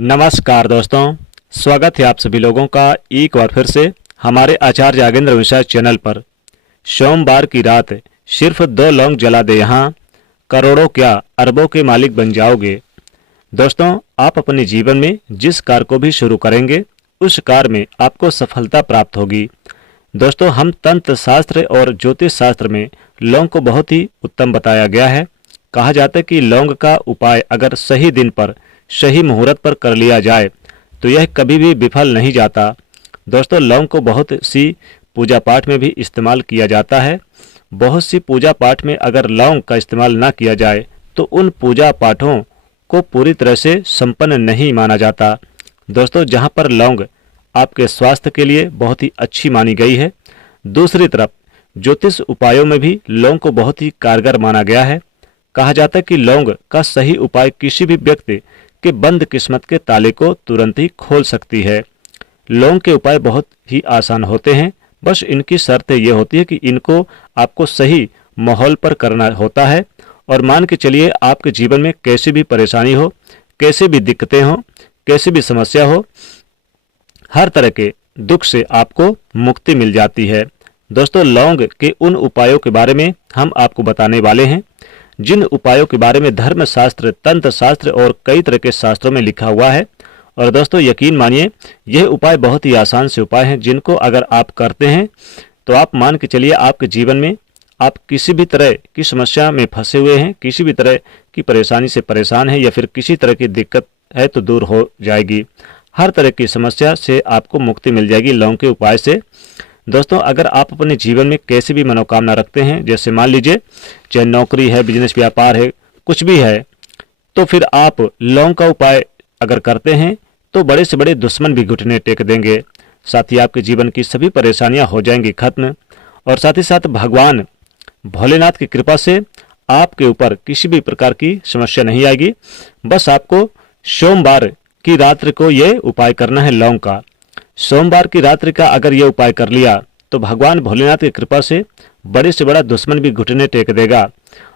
नमस्कार दोस्तों, स्वागत है आप सभी लोगों का एक बार फिर से हमारे आचार्य यागेंद्र विषय चैनल पर। सोमवार की रात सिर्फ 2 लौंग जला दे, यहाँ करोड़ों क्या अरबों के मालिक बन जाओगे। दोस्तों, आप अपने जीवन में जिस कार्य को भी शुरू करेंगे उस कार्य में आपको सफलता प्राप्त होगी। दोस्तों, हम तंत्र शास्त्र और ज्योतिष शास्त्र में लौंग को बहुत ही उत्तम बताया गया है। कहा जाता है कि लौंग का उपाय अगर सही दिन पर सही मुहूर्त पर कर लिया जाए तो यह कभी भी विफल नहीं जाता। दोस्तों, लौंग को बहुत सी पूजा पाठ में भी इस्तेमाल किया जाता है। बहुत सी पूजा पाठ में अगर लौंग का इस्तेमाल ना किया जाए तो उन पूजा पाठों को पूरी तरह से संपन्न नहीं माना जाता। दोस्तों, जहाँ पर लौंग आपके स्वास्थ्य के लिए बहुत ही अच्छी मानी गई है, दूसरी तरफ ज्योतिष उपायों में भी लौंग को बहुत ही कारगर माना गया है। कहा जाता है कि लौंग का सही उपाय किसी भी व्यक्ति के बंद किस्मत के ताले को तुरंत ही खोल सकती है। लौंग के उपाय बहुत ही आसान होते हैं, बस इनकी शर्त ये होती है कि इनको आपको सही माहौल पर करना होता है। और मान के चलिए आपके जीवन में कैसी भी परेशानी हो, कैसे भी दिक्कतें हो, कैसी भी समस्या हो, हर तरह के दुख से आपको मुक्ति मिल जाती है। दोस्तों, लौंग के उन उपायों के बारे में हम आपको बताने वाले हैं जिन उपायों के बारे में धर्म शास्त्र, तंत्र शास्त्र और कई तरह के शास्त्रों में लिखा हुआ है। और दोस्तों, यकीन मानिए यह उपाय बहुत ही आसान से उपाय हैं जिनको अगर आप करते हैं तो आप मान के चलिए आपके जीवन में आप किसी भी तरह की समस्या में फंसे हुए हैं, किसी भी तरह की परेशानी से परेशान हैं या फिर किसी तरह की दिक्कत है तो दूर हो जाएगी। हर तरह की समस्या से आपको मुक्ति मिल जाएगी लौंग के उपाय से। दोस्तों, अगर आप अपने जीवन में कैसी भी मनोकामना रखते हैं, जैसे मान लीजिए चाहे नौकरी है, बिजनेस व्यापार है, कुछ भी है, तो फिर आप लौंग का उपाय अगर करते हैं तो बड़े से बड़े दुश्मन भी घुटने टेक देंगे। साथ ही आपके जीवन की सभी परेशानियां हो जाएंगी खत्म। और साथ ही साथ भगवान भोलेनाथ की कृपा से आपके ऊपर किसी भी प्रकार की समस्या नहीं आएगी। बस आपको सोमवार की रात्रि को ये उपाय करना है लौंग का। सोमवार की रात्रि का अगर ये उपाय कर लिया तो भगवान भोलेनाथ की कृपा से बड़े से बड़ा दुश्मन भी घुटने टेक देगा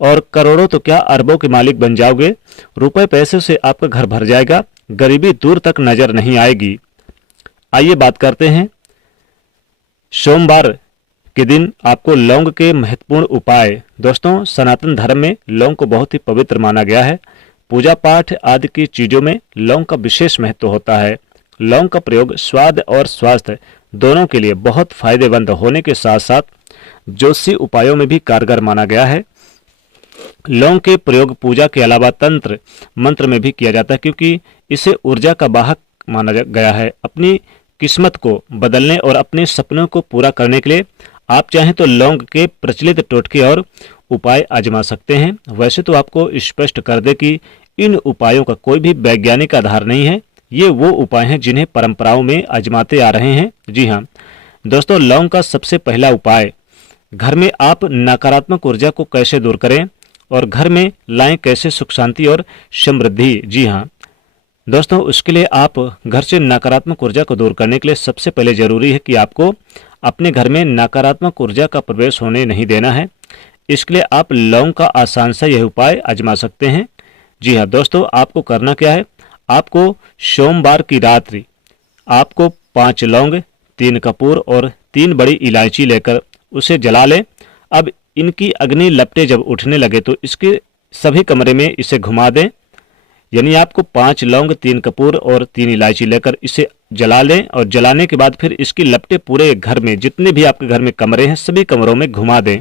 और करोड़ों तो क्या अरबों के मालिक बन जाओगे। रुपए पैसे से आपका घर भर जाएगा, गरीबी दूर तक नजर नहीं आएगी। आइए बात करते हैं सोमवार के दिन आपको लौंग के महत्वपूर्ण उपाय। दोस्तों, सनातन धर्म में लौंग को बहुत ही पवित्र माना गया है। पूजा पाठ आदि की चीजों में लौंग का विशेष महत्व होता है। लौंग का प्रयोग स्वाद और स्वास्थ्य दोनों के लिए बहुत फायदेमंद होने के साथ साथ ज्योतिषी उपायों में भी कारगर माना गया है। लौंग के प्रयोग पूजा के अलावा तंत्र मंत्र में भी किया जाता है, क्योंकि इसे ऊर्जा का वाहक माना गया है। अपनी किस्मत को बदलने और अपने सपनों को पूरा करने के लिए आप चाहें तो लौंग के प्रचलित टोटके और उपाय आजमा सकते हैं। वैसे तो आपको स्पष्ट कर दे कि इन उपायों का कोई भी वैज्ञानिक आधार नहीं है, ये वो उपाय हैं जिन्हें परंपराओं में आजमाते आ रहे हैं। जी हाँ दोस्तों, लौंग का सबसे पहला उपाय, घर में आप नकारात्मक ऊर्जा को कैसे दूर करें और घर में लाएं कैसे सुख शांति और समृद्धि। जी हाँ दोस्तों, उसके लिए आप घर से नकारात्मक ऊर्जा को दूर करने के लिए सबसे पहले जरूरी है कि आपको अपने घर में नकारात्मक ऊर्जा का प्रवेश होने नहीं देना है। इसके लिए आप लौंग का आसान सा यह उपाय आजमा सकते हैं। जी हाँ दोस्तों, आपको करना क्या है, आपको सोमवार की रात्रि आपको 5 लौंग, 3 कपूर और 3 बड़ी इलायची लेकर उसे जला लें। अब इनकी अग्नि लपटें जब उठने लगे तो इसके सभी कमरे में इसे घुमा दें। यानी आपको 5 लौंग, 3 कपूर और 3 इलायची लेकर इसे जला लें और जलाने के बाद फिर इसकी लपटें पूरे घर में, जितने भी आपके घर में कमरे हैं, सभी कमरों में घुमा दें,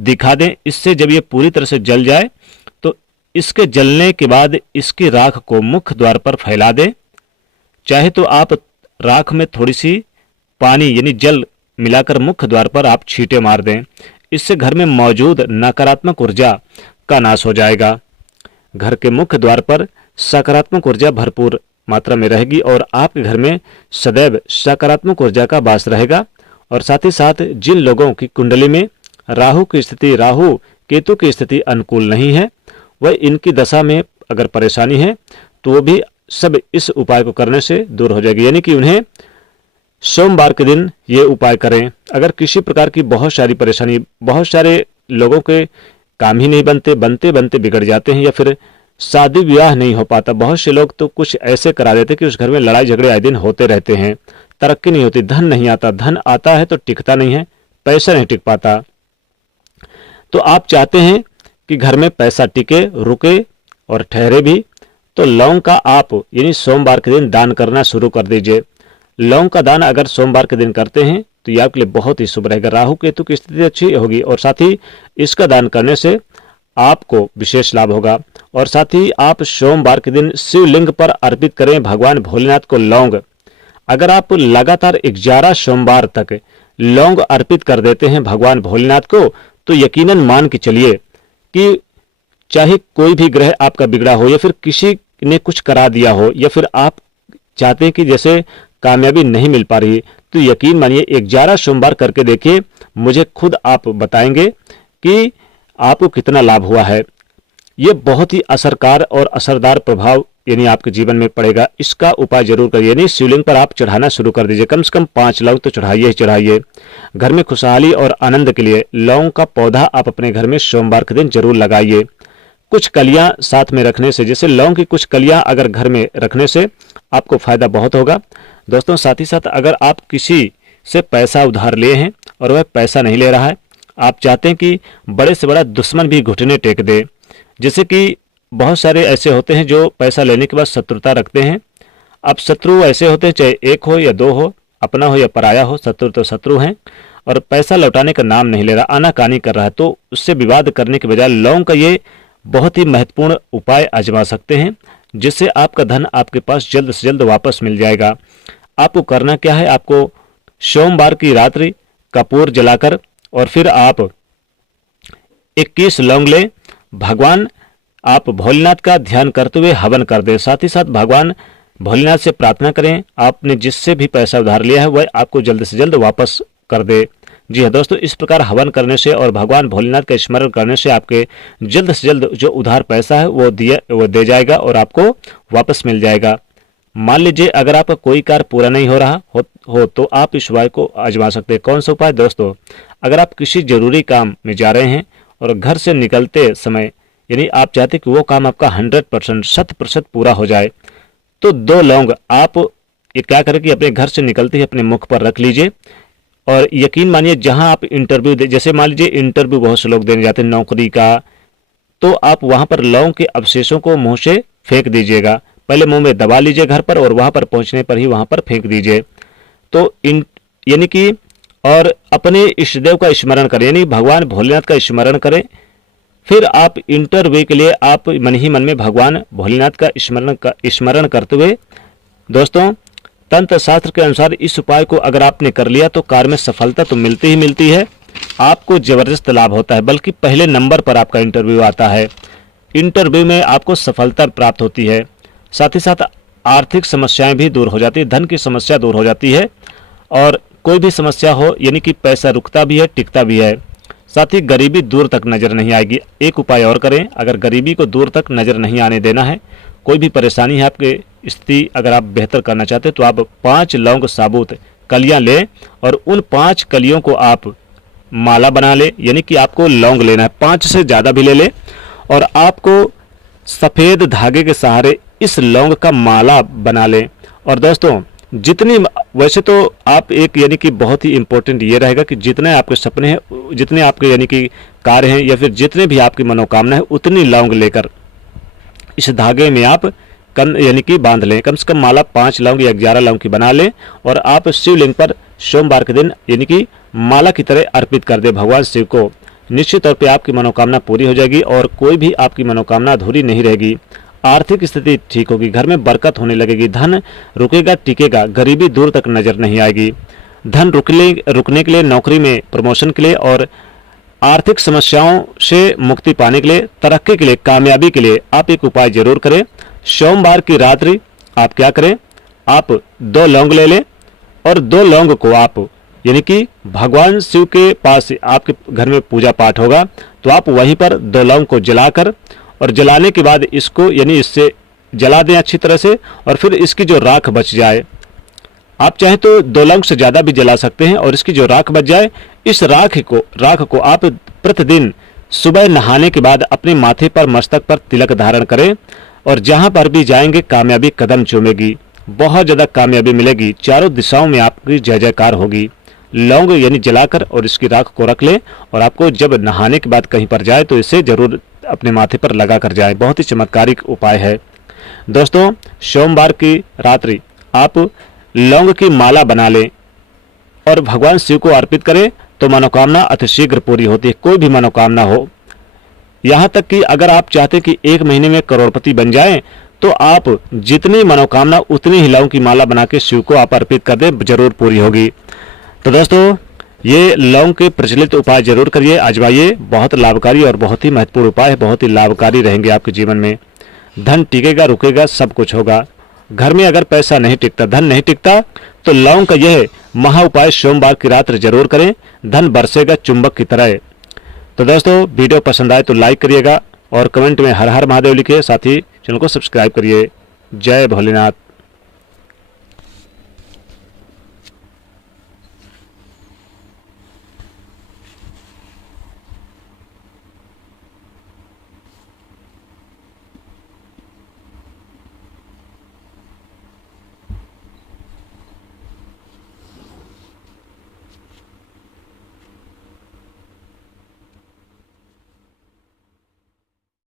दिखा दें। इससे जब ये पूरी तरह से जल जाए तो इसके जलने के बाद इसकी राख को मुख्य द्वार पर फैला दें। चाहे तो आप राख में थोड़ी सी पानी यानी जल मिलाकर मुख्य द्वार पर आप छींटे मार दें। इससे घर में मौजूद नकारात्मक ऊर्जा का नाश हो जाएगा। घर के मुख्य द्वार पर सकारात्मक ऊर्जा भरपूर मात्रा में रहेगी और आपके घर में सदैव सकारात्मक ऊर्जा का वास रहेगा। और साथ ही साथ जिन लोगों की कुंडली में राहु की स्थिति, राहु केतु की स्थिति अनुकूल नहीं है, वह इनकी दशा में अगर परेशानी है तो वो भी सब इस उपाय को करने से दूर हो जाएगी। यानी कि उन्हें सोमवार के दिन ये उपाय करें। अगर किसी प्रकार की बहुत सारी परेशानी, बहुत सारे लोगों के काम ही नहीं बनते, बनते बनते बिगड़ जाते हैं या फिर शादी ब्याह नहीं हो पाता। बहुत से लोग तो कुछ ऐसे करा देते कि उस घर में लड़ाई झगड़े आए दिन होते रहते हैं, तरक्की नहीं होती, धन नहीं आता, धन आता है तो टिकता नहीं है, पैसा नहीं टिक पाता। तो आप चाहते हैं कि घर में पैसा टिके, रुके और ठहरे भी, तो लौंग का आप यानी सोमवार के दिन दान करना शुरू कर दीजिए। लौंग का दान अगर सोमवार के दिन करते हैं तो ये आपके लिए बहुत ही शुभ रहेगा। राहु केतु की स्थिति अच्छी होगी और साथ ही इसका दान करने से आपको विशेष लाभ होगा। और साथ ही आप सोमवार के दिन शिवलिंग पर अर्पित करें भगवान भोलेनाथ को लौंग। अगर आप लगातार 11 सोमवार तक लौंग अर्पित कर देते हैं भगवान भोलेनाथ को, तो यकीनन मान के चलिए कि चाहे कोई भी ग्रह आपका बिगड़ा हो या फिर किसी ने कुछ करा दिया हो या फिर आप चाहते हैं कि जैसे कामयाबी नहीं मिल पा रही, तो यकीन मानिए 11 सोमवार करके देखिए, मुझे खुद आप बताएंगे कि आपको कितना लाभ हुआ है। ये बहुत ही असरकार और असरदार प्रभाव यानी आपके जीवन में पड़ेगा। इसका उपाय जरूर करिए, यानी शिवलिंग पर आप चढ़ाना शुरू कर दीजिए। कम से कम 5 लौंग तो चढ़ाइए ही चढ़ाइए। घर में खुशहाली और आनंद के लिए लौंग का पौधा आप अपने घर में सोमवार के दिन जरूर लगाइए। कुछ कलियां साथ में रखने से, जैसे लौंग की कुछ कलियां अगर घर में रखने से आपको फायदा बहुत होगा। दोस्तों साथ ही साथ अगर आप किसी से पैसा उधार लिए हैं और वह पैसा नहीं ले रहा है, आप चाहते हैं कि बड़े से बड़ा दुश्मन भी घुटने टेक दे, जैसे कि बहुत सारे ऐसे होते हैं जो पैसा लेने के बाद शत्रुता रखते हैं। अब शत्रु ऐसे होते हैं, चाहे एक हो या दो हो, अपना हो या पराया हो, शत्रु तो शत्रु हैं और पैसा लौटाने का नाम नहीं ले रहा, आनाकानी कर रहा है। तो उससे विवाद करने के बजाय लौंग का ये बहुत ही महत्वपूर्ण उपाय आजमा सकते हैं, जिससे आपका धन आपके पास जल्द से जल्द वापस मिल जाएगा। आपको करना क्या है, आपको सोमवार की रात्रि कपूर जलाकर और फिर आप 21 लौंग ले, भगवान आप भोलेनाथ का ध्यान करते हुए हवन कर दें। साथ ही साथ भगवान भोलेनाथ से प्रार्थना करें आपने जिससे भी पैसा उधार लिया है वह आपको जल्द से जल्द वापस कर दे। जी हाँ दोस्तों, इस प्रकार हवन करने से और भगवान भोलेनाथ का स्मरण करने से आपके जल्द से जल्द जो उधार पैसा है वो दे जाएगा और आपको वापस मिल जाएगा। मान लीजिए अगर आपका कोई कार्य पूरा नहीं हो रहा हो तो आप इस उपाय को आजमा सकते हैं। कौन सा उपाय दोस्तों, अगर आप किसी जरूरी काम में जा रहे हैं और घर से निकलते समय यानी आप चाहते कि वो काम आपका 100% 100% पूरा हो जाए, तो 2 लौंग आप ये क्या करें कि अपने घर से निकलते ही अपने मुख पर रख लीजिए। और यकीन मानिए जहां आप इंटरव्यू दे, जैसे मान लीजिए इंटरव्यू बहुत से लोग देने जाते हैं नौकरी का, तो आप वहां पर लौंग के अवशेषों को मुंह से फेंक दीजिएगा। पहले मुंह में दबा लीजिए घर पर और वहां पर पहुंचने पर ही वहां पर फेंक दीजिए। तो यानी कि और अपने इष्ट देव का स्मरण करें, यानी भगवान भोलेनाथ का स्मरण करें। फिर आप इंटरव्यू के लिए आप मन ही मन में भगवान भोलेनाथ का स्मरण करते हुए, दोस्तों तंत्र शास्त्र के अनुसार इस उपाय को अगर आपने कर लिया तो कार्य में सफलता तो मिलती ही मिलती है, आपको जबरदस्त लाभ होता है, बल्कि पहले नंबर पर आपका इंटरव्यू आता है। इंटरव्यू में आपको सफलता प्राप्त होती है। साथ ही साथ आर्थिक समस्याएं भी दूर हो जाती है, धन की समस्या दूर हो जाती है और कोई भी समस्या हो यानी कि पैसा रुकता भी है, टिकता भी है। साथ ही गरीबी दूर तक नजर नहीं आएगी। एक उपाय और करें, अगर गरीबी को दूर तक नजर नहीं आने देना है, कोई भी परेशानी है आपके स्थिति अगर आप बेहतर करना चाहते हैं, तो आप 5 लौंग साबुत कलियां लें और उन 5 कलियों को आप माला बना ले, यानी कि आपको लौंग लेना है, 5 से ज़्यादा भी ले ले और आपको सफ़ेद धागे के सहारे इस लौंग का माला बना लें। और दोस्तों जितनी, वैसे तो आप एक यानी कि बहुत ही इंपॉर्टेंट ये रहेगा कि जितने आपके सपने हैं, जितने आपके यानी कि कार्य हैं या फिर जितने भी आपकी मनोकामना है, उतनी लौंग लेकर इस धागे में आप यानी कि बांध लें। कम से कम माला 5 लौंग या 11 लौंग की बना लें और आप शिवलिंग पर सोमवार के दिन यानी कि माला की तरह अर्पित कर दें भगवान शिव को। निश्चित तौर पे आपकी मनोकामना पूरी हो जाएगी और कोई भी आपकी मनोकामना अधूरी नहीं रहेगी। आर्थिक स्थिति ठीक होगी, घर में बरकत होने लगेगी, धन रुकेगा टिकेगा, गरीबी दूर तक नजर नहीं आएगी। धन रुकने के लिए, नौकरी में प्रमोशन के लिए और आर्थिक समस्याओं से मुक्ति पाने के लिए, तरक्की के लिए, कामयाबी के लिए आप एक उपाय जरूर करें। सोमवार की रात्रि आप क्या करें, आप 2 लौंग ले लें और 2 लौंग को आप यानी कि भगवान शिव के पास आपके घर में पूजा पाठ होगा तो आप वहीं पर 2 लौंग को जलाकर और जलाने के बाद इसको यानी इससे जला दें अच्छी तरह से और फिर इसकी जो राख बच जाए, आप चाहे तो 2 लौंग से ज़्यादा भी जला सकते हैं और इसकी जो राख बच जाए, इस राख को आप प्रतिदिन सुबह नहाने के बाद अपने माथे पर मस्तक पर तिलक धारण करें और जहां पर भी जाएंगे कामयाबी कदम चूमेगी, बहुत ज्यादा कामयाबी मिलेगी, चारों दिशाओं में आपकी जय जयकार होगी। लौंग यानी जलाकर और इसकी राख को रख लें और आपको जब नहाने के बाद कहीं पर जाए तो इसे जरूर अपने माथे पर लगा कर जाए। बहुत ही चमत्कारिक उपाय है। दोस्तों, सोमवार की रात्रि आप लौंग की माला बना लें और भगवान शिव को अर्पित करें तो मनोकामना अतिशीघ्र पूरी होती है। कोई भी मनोकामना हो, यहाँ तक कि अगर आप चाहते कि 1 महीने में करोड़पति बन जाएं तो आप जितनी मनोकामना उतनी ही लौंग की माला बना के शिव को आप अर्पित कर दें, जरूर पूरी होगी। तो दोस्तों, ये लौंग के प्रचलित उपाय जरूर करिए, आजमाइए। बहुत लाभकारी और बहुत ही महत्वपूर्ण उपाय है, बहुत ही लाभकारी रहेंगे आपके जीवन में। धन टिकेगा, रुकेगा, सब कुछ होगा। घर में अगर पैसा नहीं टिकता, धन नहीं टिकता, तो लौंग का यह महा उपाय सोमवार की रात जरूर करें, धन बरसेगा चुंबक की तरह। तो दोस्तों, वीडियो पसंद आए तो लाइक करिएगा और कमेंट में हर हर महादेव लिखिए। साथ ही चैनल को सब्सक्राइब करिए। जय भोलेनाथ।